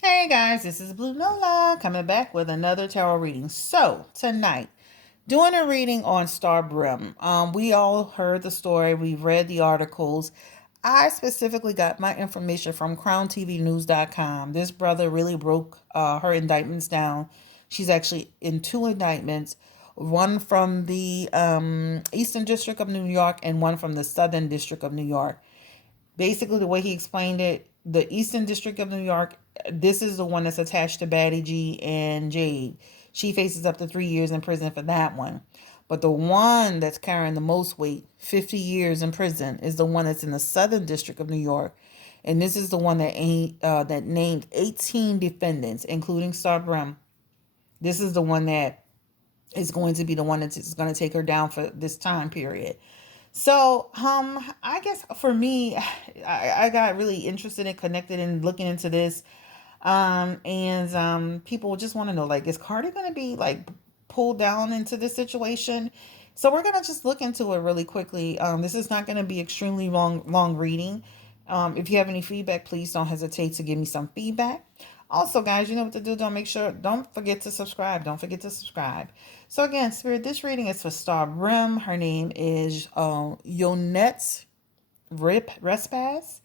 Hey guys, this is Blue Nola coming back with another tarot reading. So tonight, doing a reading on Star Brim. We all heard the story. We've read the articles. I specifically got my information from CrownTVNews.com. This brother really broke her indictments down. She's actually in two indictments, one from the Eastern District of New York and one from the Southern District of New York. Basically, the way he explained it, the Eastern District of New York, this is the one that's attached to Batty G and Jade. She faces up to 3 years in prison for that one. But the one that's carrying the most weight, 50 years in prison, is the one that's in the Southern District of New York. And this is the one that named 18 defendants, including Star Brim. This is the one that is going to be the one that's going to take her down for this time period. So, I guess for me, I got really interested and connected in looking into this. And people just want to know, like, is Cardi going to be like pulled down into this situation? So we're gonna just look into it really quickly. This is not going to be extremely long reading. If you have any feedback, please don't hesitate to give me some feedback. Also, guys, you know what to do. Don't forget to subscribe. Don't forget to subscribe. So again, Spirit, this reading is for Star Brim. Her name is Yonette Rip Respaz.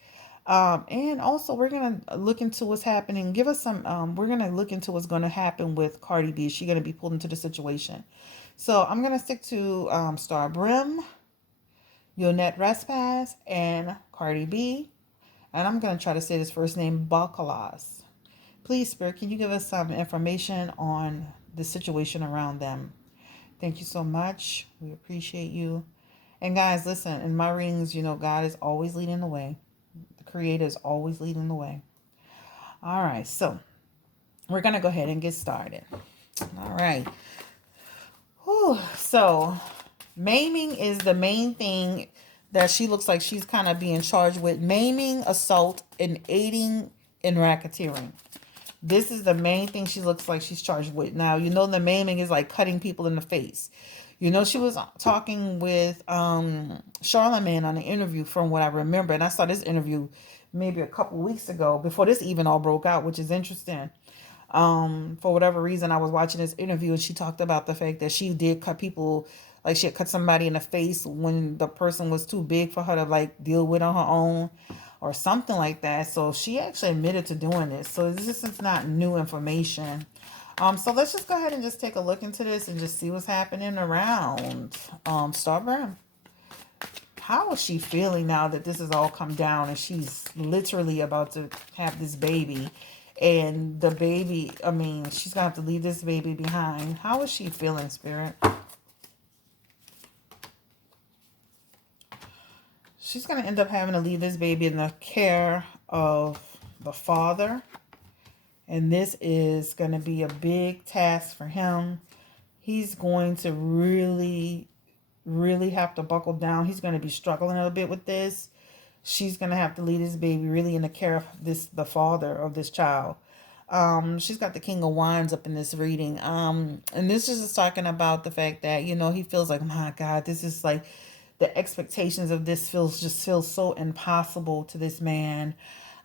And also we're gonna look into what's happening. Give us some. We're gonna look into what's gonna happen with Cardi B. Is she gonna be pulled into the situation? So I'm gonna stick to Star Brim, Yonette Respaz, and Cardi B. And I'm gonna try to say this first name, Bakalas. Please, Spirit, can you give us some information on the situation around them? Thank you so much. We appreciate you. And guys, listen, in my readings, God is always leading the way. The Creator is always leading the way. All right, so we're going to go ahead and get started. All right. Whew. So, maiming is the main thing that she looks like she's kind of being charged with. Maiming, assault, and aiding in racketeering. This is the main thing she looks like she's charged with. Now, the maiming is like cutting people in the face. She was talking with Charlemagne on an interview from what I remember. And I saw this interview maybe a couple weeks ago before this even all broke out, which is interesting. For whatever reason, I was watching this interview and she talked about the fact that she did cut people, like she had cut somebody in the face when the person was too big for her to like deal with on her own or something like that. So she actually admitted to doing this. So this is not new information. So let's just go ahead and just take a look into this and just see what's happening around Star Brim. How is she feeling now that this has all come down and she's literally about to have this baby? And the baby, she's going to have to leave this baby behind. How is she feeling, Spirit? She's going to end up having to leave this baby in the care of the father. And this is going to be a big task for him. He's going to really, really have to buckle down. He's going to be struggling a little bit with this. She's going to have to leave this baby really in the care of the father of this child. She's got the King of Wands up in this reading. And this is just talking about the fact that, he feels like, my God, this is like the expectations of this feels so impossible to this man.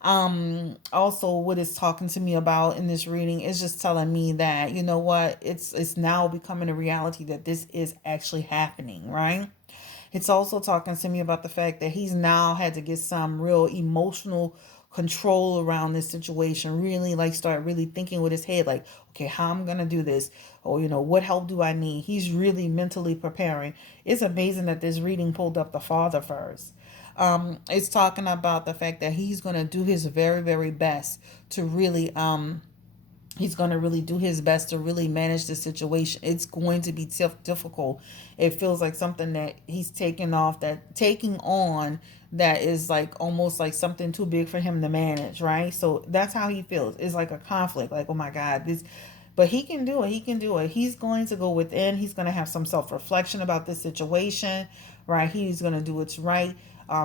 Also what it's talking to me about in this reading is just telling me that, you know what, it's now becoming a reality that this is actually happening, right? It's also talking to me about the fact that he's now had to get some real emotional control around this situation, really like start really thinking with his head, like, okay, how I'm gonna do this, or what help do I need? He's really mentally preparing. It's amazing that this reading pulled up the father first. It's talking about the fact that he's going to do his very, very best to really, he's going to really do his best to really manage the situation. It's going to be difficult. It feels like something that he's taking on that is like almost like something too big for him to manage, right? So that's how he feels. It's like a conflict, like, oh my God, this, but he can do it. He can do it. He's going to go within. He's going to have some self-reflection about this situation, right? He's going to do what's right.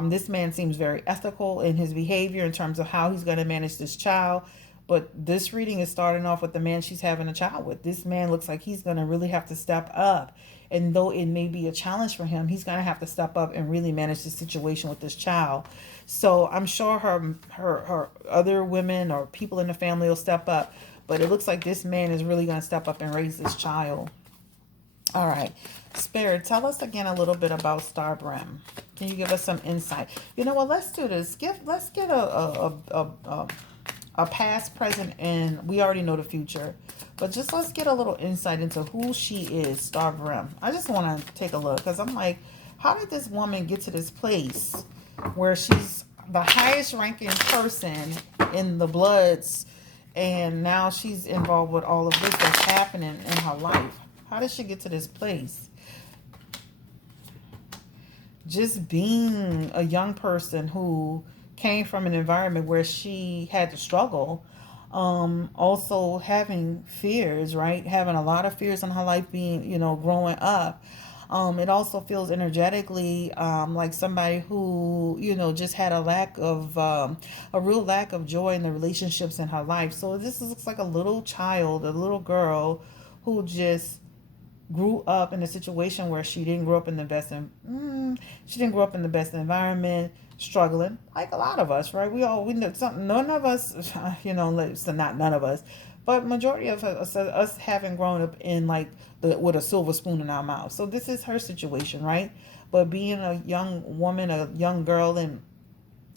This man seems very ethical in his behavior in terms of how he's going to manage this child. But this reading is starting off with the man she's having a child with. This man looks like he's going to really have to step up. And though it may be a challenge for him, he's going to have to step up and really manage the situation with this child. So I'm sure her other women or people in the family will step up. But it looks like this man is really going to step up and raise this child. All right. Spirit, tell us again a little bit about Star Brim. Can you give us some insight? You know what? Let's do this. Let's get a past, present, and we already know the future. But just let's get a little insight into who she is, Star Brim. I just want to take a look because I'm like, how did this woman get to this place where she's the highest ranking person in the Bloods, and now she's involved with all of this that's happening in her life? How did she get to this place? Just being a young person who came from an environment where she had to struggle, also having fears, right? Having a lot of fears in her life being, growing up. It also feels energetically like somebody who, just had a real lack of joy in the relationships in her life. So this looks like a little child, a little girl who just grew up in a situation where she didn't grow up in the best environment, struggling like a lot of us, right? We know something. None of us, not none of us, but majority of us haven't grown up in like with a silver spoon in our mouth. So this is her situation, right? But being a young woman, a young girl, and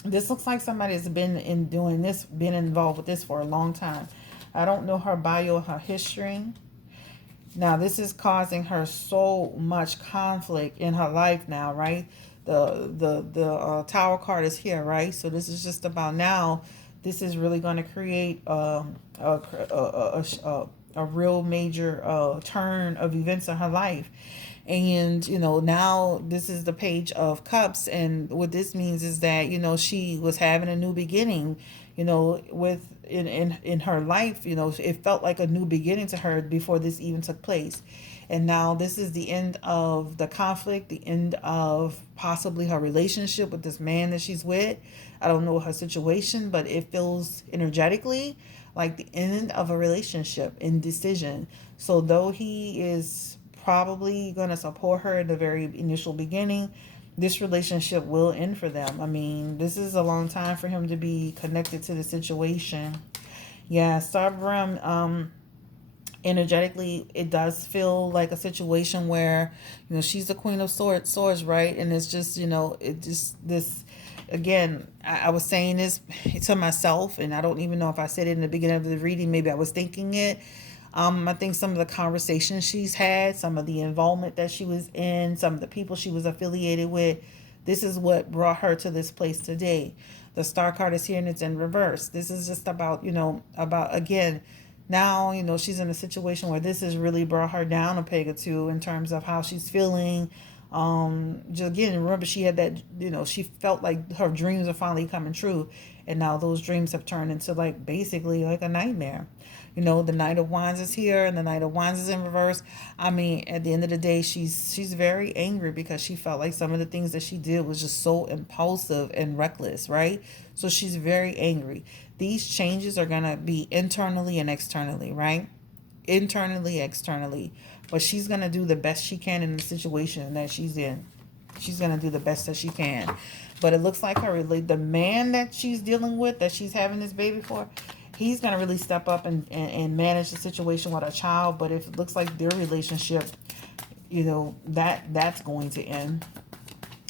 this looks like somebody's been involved with this for a long time. I don't know her bio, her history. Now, this is causing her so much conflict in her life now, right? The Tower card is here, right? So this is just about now. This is really going to create a real major turn of events in her life. And, now this is the Page of Cups. And what this means is that, she was having a new beginning, with in her life. It felt like a new beginning to her before this even took place. And now this is the end of the conflict, the end of possibly her relationship with this man that she's with. I don't know her situation, but it feels energetically like the end of a relationship and decision. So though he is probably going to support her in the very initial beginning, this relationship will end for them. I mean, this is a long time for him to be connected to the situation. Yeah, Star Brim, energetically, it does feel like a situation where, she's the Queen of Swords, right? And it's just, this, again, I was saying this to myself, and I don't even know if I said it in the beginning of the reading. Maybe I was thinking it. I think some of the conversations she's had, some of the involvement that she was in, some of the people she was affiliated with, this is what brought her to this place today. The Star card is here and it's in reverse. This is just about, again, now, she's in a situation where this has really brought her down a peg or two in terms of how she's feeling. Just again, remember she had that, she felt like her dreams are finally coming true. And now those dreams have turned into basically like a nightmare. The Knight of Wands is here and the Knight of Wands is in reverse. I mean, at the end of the day, she's very angry because she felt like some of the things that she did was just so impulsive and reckless, right? So she's very angry. These changes are going to be internally and externally, right? Internally, externally. But she's going to do the best she can in the situation that she's in. She's going to do the best that she can. But it looks like the man that she's dealing with, that she's having this baby for, he's going to really step up and manage the situation with a child. But if it looks like their relationship, that's going to end.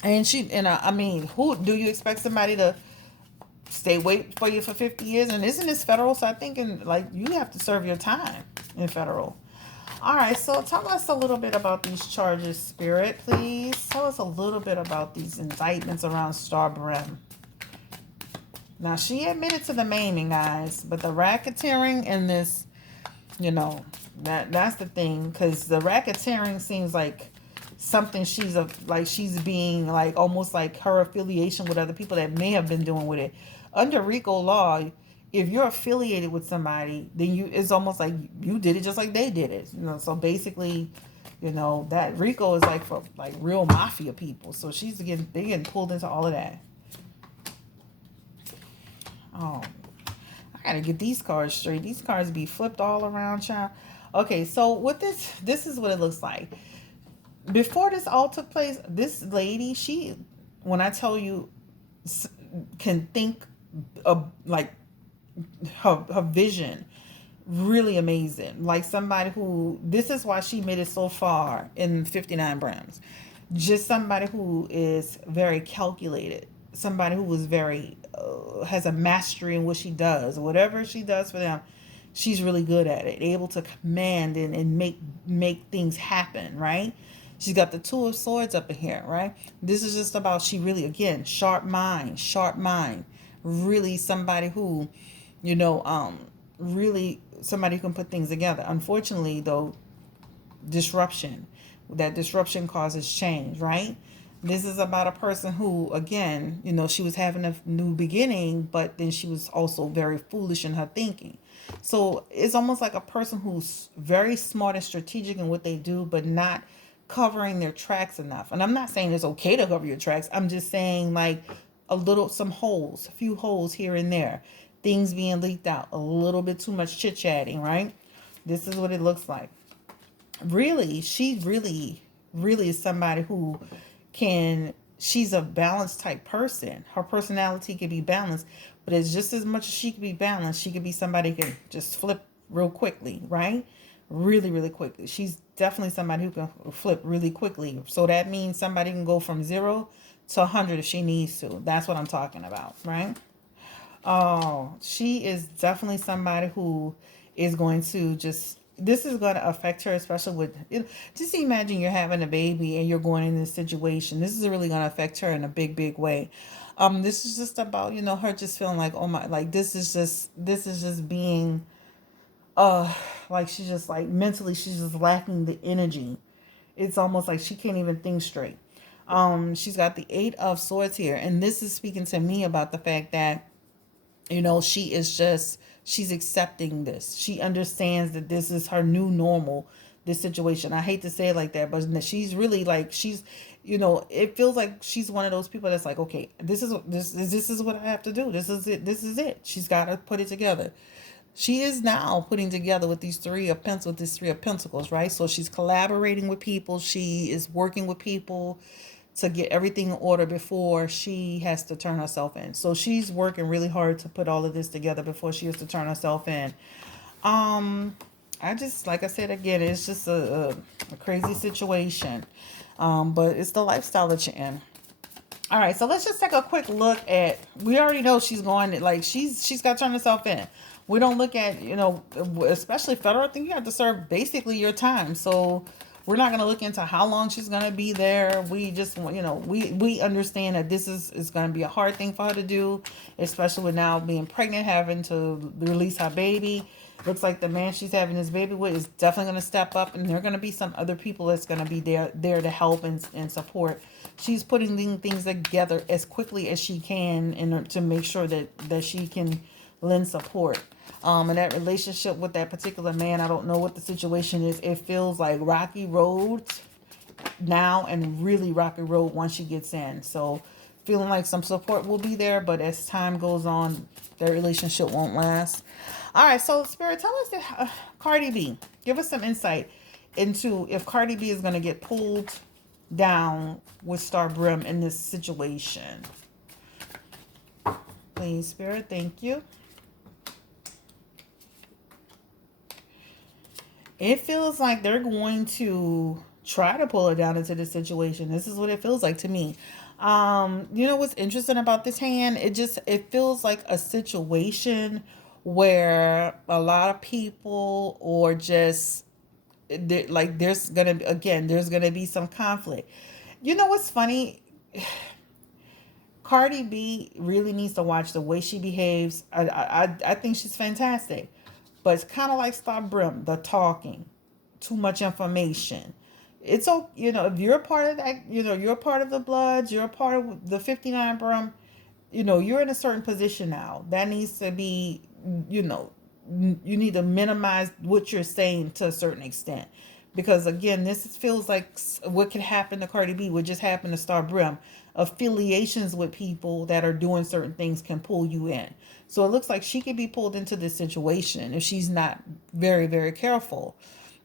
And I mean, who do you expect somebody to wait for you for 50 years? And isn't this federal? So I'm thinking you have to serve your time in federal. All right, so tell us a little bit about these charges, Spirit, please. Tell us a little bit about these indictments around Star Brim. Now, she admitted to the maiming, guys, but the racketeering and this, that's the thing, because the racketeering seems like something she's being almost like her affiliation with other people that may have been doing with it. Under Rico law, if you're affiliated with somebody, then it's almost like you did it just like they did it. So basically, that Rico is for real mafia people. So they're getting pulled into all of that. Oh, all gotta get these cards straight. These cards be flipped all around, child. Okay, so what this is what it looks like. Before this all took place, this lady, she, when I tell you, can think of like her vision really amazing. Like somebody who, this is why she made it so far in 59 Brims. Just somebody who is very calculated, somebody who is very has a mastery in what she does. Whatever she does for them, she's really good at it, able to command and make things happen, right? She's got the two of swords up in here, right? This is just about, she really, again, sharp mind, really somebody who, you know, really somebody who can put things together. Unfortunately, though, disruption. That disruption causes change, right? This is about a person who, again, you know, she was having a new beginning, but then she was also very foolish in her thinking. So it's almost like a person who's very smart and strategic in what they do, but not covering their tracks enough. And I'm not saying it's okay to cover your tracks. I'm just saying like some holes, a few holes here and there, things being leaked out, a little bit too much chit chatting, right? This is what it looks like. Really, she really is somebody who can, she's a balanced type person. Her personality can be balanced, but it's just as much as she can be balanced, she could be somebody who can just flip real quickly, right? Really quickly. She's definitely somebody who can flip really quickly. So that means somebody can go from 0 to 100 if she needs to. That's what I'm talking about, right? Oh, she is definitely somebody who is going to just, this is going to affect her, especially with, just imagine you're having a baby and you're going in this situation. This is really going to affect her in a big way. This is just about, you know, her just feeling like, oh my, like this is just being, uh, like she's just like mentally, she's just lacking the energy. It's almost like she can't even think straight. She's got the 8 of Swords here, and this is speaking to me about the fact that, you know, she is just, she's accepting this. She understands that this is her new normal, this situation. I hate to say it like that, but she's really like, she's, you know, it feels like she's one of those people that's like, okay, this is what I have to do. This is it. This is it. She's got to put it together. She is now putting together with these Three of Pentacles, right? So she's collaborating with people. She is working with people to get everything in order before she has to turn herself in. So she's working really hard to put all of this together before she has to turn herself in. I just, like I said again, it's just a crazy situation. But it's the lifestyle that you're in. All right, so let's just take a quick look at, we already know she's going, like she's got to turn herself in. We don't look at, you know, especially federal, I think you have to serve basically your time. So we're not going to look into how long she's going to be there. We just want, you know, we understand that this is going to be a hard thing for her to do, especially with now being pregnant, having to release her baby. Looks like the man she's having this baby with is definitely going to step up, and there are going to be some other people that's going to be there to help and support. She's putting things together as quickly as she can to make sure that she can lend support. And that relationship with that particular man, I don't know what the situation is. It feels like rocky road now, and really rocky road once she gets in. So feeling like some support will be there, but as time goes on, their relationship won't last. All right, so Spirit, tell us that Cardi B, give us some insight into if Cardi B is going to get pulled down with Star Brim in this situation. Please, Spirit, thank you. It feels like they're going to try to pull her down into this situation. This is what it feels like to me. You know what's interesting about this hand? It feels like a situation where a lot of people, or just like there's gonna be some conflict. You know what's funny? Cardi B really needs to watch the way she behaves. I think she's fantastic, but it's kind of like Star Brim, the talking, too much information. It's okay, you know, if you're a part of that, you know, you're a part of the Bloods, you're a part of the 59 Brim, you know, you're in a certain position now. That needs to be, you know, you need to minimize what you're saying to a certain extent. because again, this feels like what could happen to Cardi B would just happen to Star Brim. Affiliations with people that are doing certain things can pull you in. So it looks like she could be pulled into this situation if she's not very, very careful.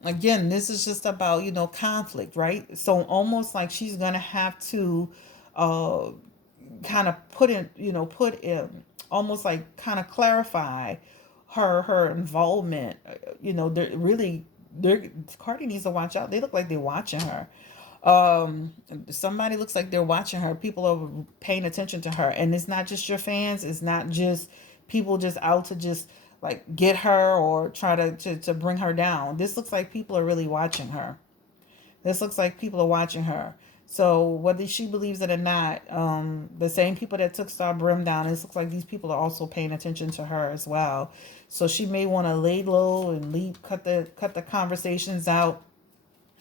Again, this is just about, conflict, right? So almost like she's going to have to uh, kind of put in, almost like kind of clarify her involvement. They're really, they're Cardi needs to watch out. They look like they're watching her. Somebody looks like they're watching her. People are paying attention to her, and it's not just your fans. It's not just people just out to just like get her or try to bring her down. This looks like people are really watching her. This looks like people are watching her. So whether she believes it or not, the same people that took Star Brim down, it looks like these people are also paying attention to her as well. So she may want to lay low and cut the conversations out.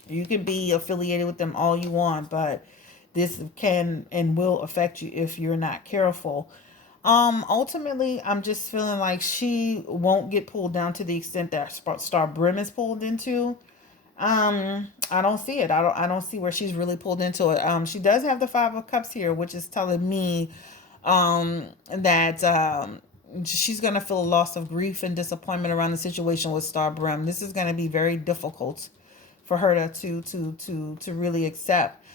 You can be affiliated with them all you want, but this can and will affect you if you're not careful. Ultimately, I'm just feeling like she won't get pulled down to the extent that Star Brim is pulled into. I don't see it. I don't see where she's really pulled into it. She does have the Five of Cups here, which is telling me that she's gonna feel a loss of grief and disappointment around the situation with Star Brim. This is gonna be very difficult for her to really accept.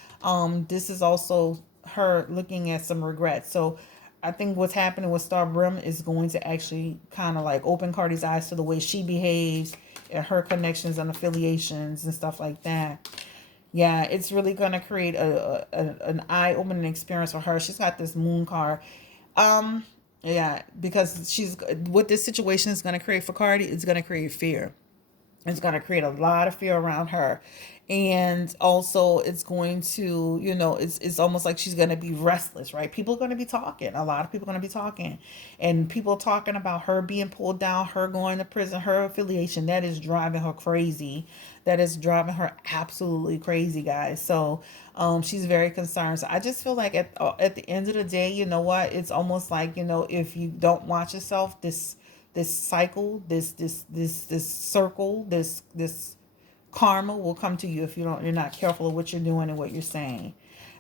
This is also her looking at some regrets. So I think what's happening with Star Brim is going to actually kind of like open Cardi's eyes to the way she behaves and her connections and affiliations and stuff like that. Yeah, it's really going to create an eye-opening experience for her. She's got this moon card. Um, yeah, because she's what this situation is going to create for Cardi is going to create fear. It's going to create a lot of fear around her. And also it's going to, it's almost like she's going to be restless, right? People are going to be talking. A lot of people are going to be talking. And people talking about her being pulled down, her going to prison, her affiliation. That is driving her crazy. That is driving her absolutely crazy, guys. So she's very concerned. So I just feel like at the end of the day, you know what? It's almost like, if you don't watch yourself, this cycle, this circle, this karma will come to you if you're not careful of what you're doing and what you're saying.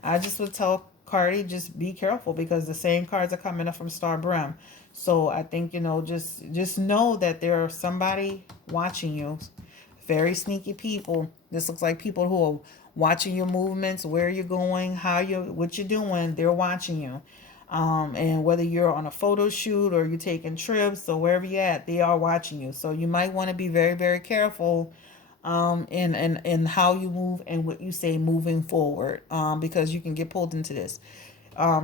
I just would tell Cardi, just be careful because the same cards are coming up from Star Brim. So I think, just know that there are somebody watching you. Very sneaky people. This looks like people who are watching your movements, where you're going, what you're doing. They're watching you. And whether you're on a photo shoot or you're taking trips or wherever you're at, they are watching you. So you might want to be very, very careful in how you move and what you say moving forward, because you can get pulled into this.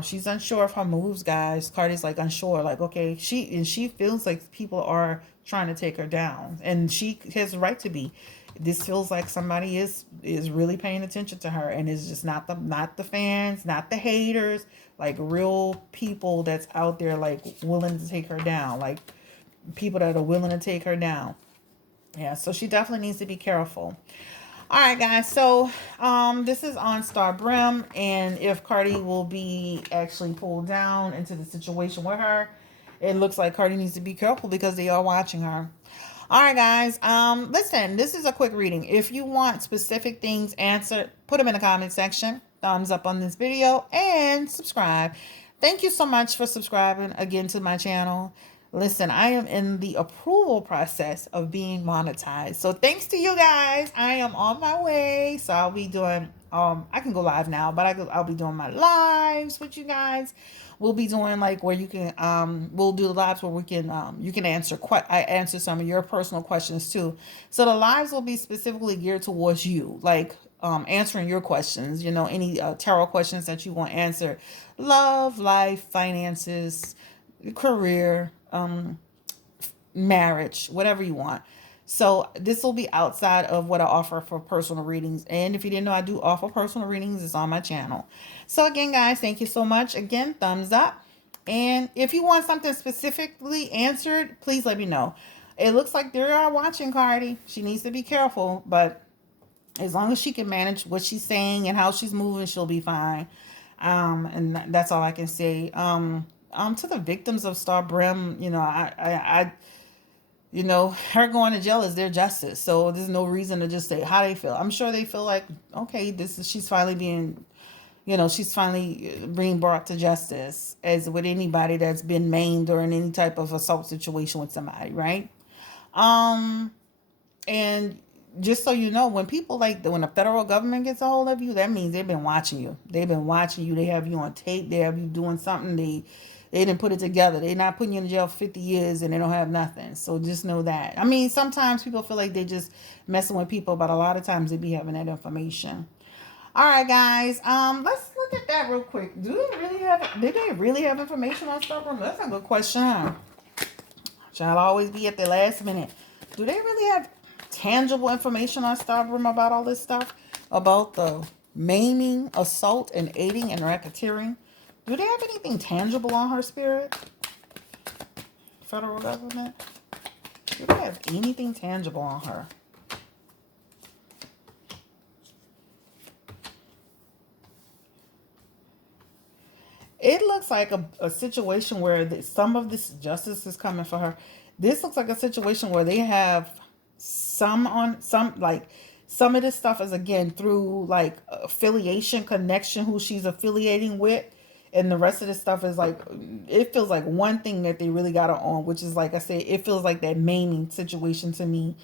She's unsure of her moves, guys. Cardi's like unsure, like, okay, she feels like people are trying to take her down, and she has the right to be. This feels like somebody is really paying attention to her, and it's just not the fans, not the haters, like real people that's out there like willing to take her down, like people that are willing to take her down. Yeah, so she definitely needs to be careful. All right, guys. So, this is on Star Brim, and if Cardi will be actually pulled down into the situation with her, it looks like Cardi needs to be careful because they are watching her. All right, guys. Listen, this is a quick reading. If you want specific things answered, put them in the comment section. Thumbs up on this video and subscribe. Thank you so much for subscribing again to my channel. Listen, I am in the approval process of being monetized. So thanks to you guys, I am on my way. So I'll be doing, I can go live now, but I'll be doing my lives with you guys. We'll be doing like where you can, we'll do the lives where we can, you can I answer some of your personal questions too. So the lives will be specifically geared towards you, like, answering your questions, any tarot questions that you want answered, love, life, finances, career, marriage, whatever you want. So this will be outside of what I offer for personal readings. And if you didn't know, I do offer personal readings. It's on my channel. So again, guys, thank you so much. Again, thumbs up. And if you want something specifically answered, please let me know. It looks like they are watching Cardi. She needs to be careful, but as long as she can manage what she's saying and how she's moving, she'll be fine. And that's all I can say. To the victims of Star Brim, Her going to jail is their justice. So there's no reason to just say how they feel. I'm sure they feel like, okay, she's finally she's finally being brought to justice, as with anybody that's been maimed or in any type of assault situation with somebody, right? Um, and just so you know, when people when the federal government gets a hold of you, that means they've been watching you. They've been watching you. They have you on tape. They have you doing something. They didn't put it together. They're not putting you in jail for 50 years and they don't have nothing. So just know that. I mean, sometimes people feel like they just messing with people, but a lot of times they be having that information. All right, guys. Let's look at that real quick. Did they really have information on stuff? That's a good question. Shall always be at the last minute. Do they really have tangible information on Starbrim about all this stuff? About the maiming, assault, and aiding and racketeering? Do they have anything tangible on her, Spirit? Federal government? Do they have anything tangible on her? It looks like a situation where some of this justice is coming for her. This looks like a situation where they have some of this stuff is again through like affiliation, connection, who she's affiliating with, and the rest of this stuff is like, it feels like one thing that they really got her on, which is, like I said, it feels like that maiming situation to me.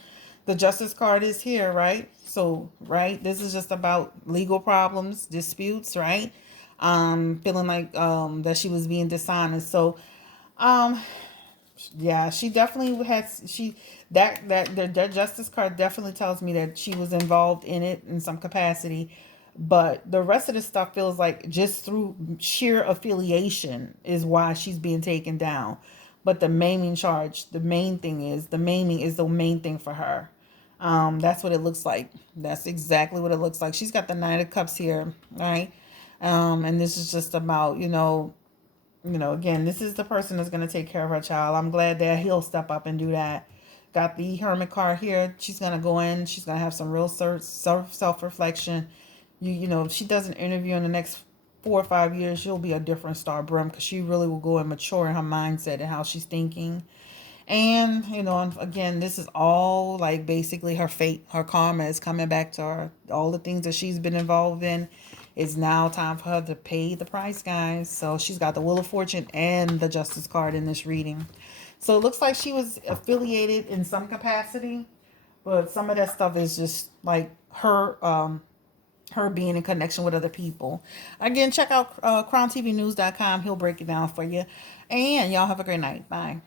The justice card is here, right? So, right, this is just about legal problems, disputes, right? Feeling like that she was being dishonest. So, um, yeah, she definitely had that justice card definitely tells me that she was involved in it in some capacity. But the rest of the stuff feels like just through sheer affiliation is why she's being taken down. But the maiming charge, the maiming is the main thing for her. That's what it looks like. That's exactly what it looks like. She's got the Nine of Cups here, right? And this is just about, again, this is the person that's going to take care of her child. I'm glad that he'll step up and do that. Got the Hermit card here. She's going to go in. She's going to have some real self-reflection. If she does an interview in the next 4 or 5 years, she'll be a different star Brim, because she really will go and mature in her mindset and how she's thinking. And, again, this is all like basically her fate, her karma is coming back to her. All the things that she's been involved in, it's now time for her to pay the price, guys. So she's got the Wheel of Fortune and the Justice card in this reading. So it looks like she was affiliated in some capacity, but some of that stuff is just like her being in connection with other people. Again, check out crowntvnews.com. He'll break it down for you. And y'all have a great night. Bye.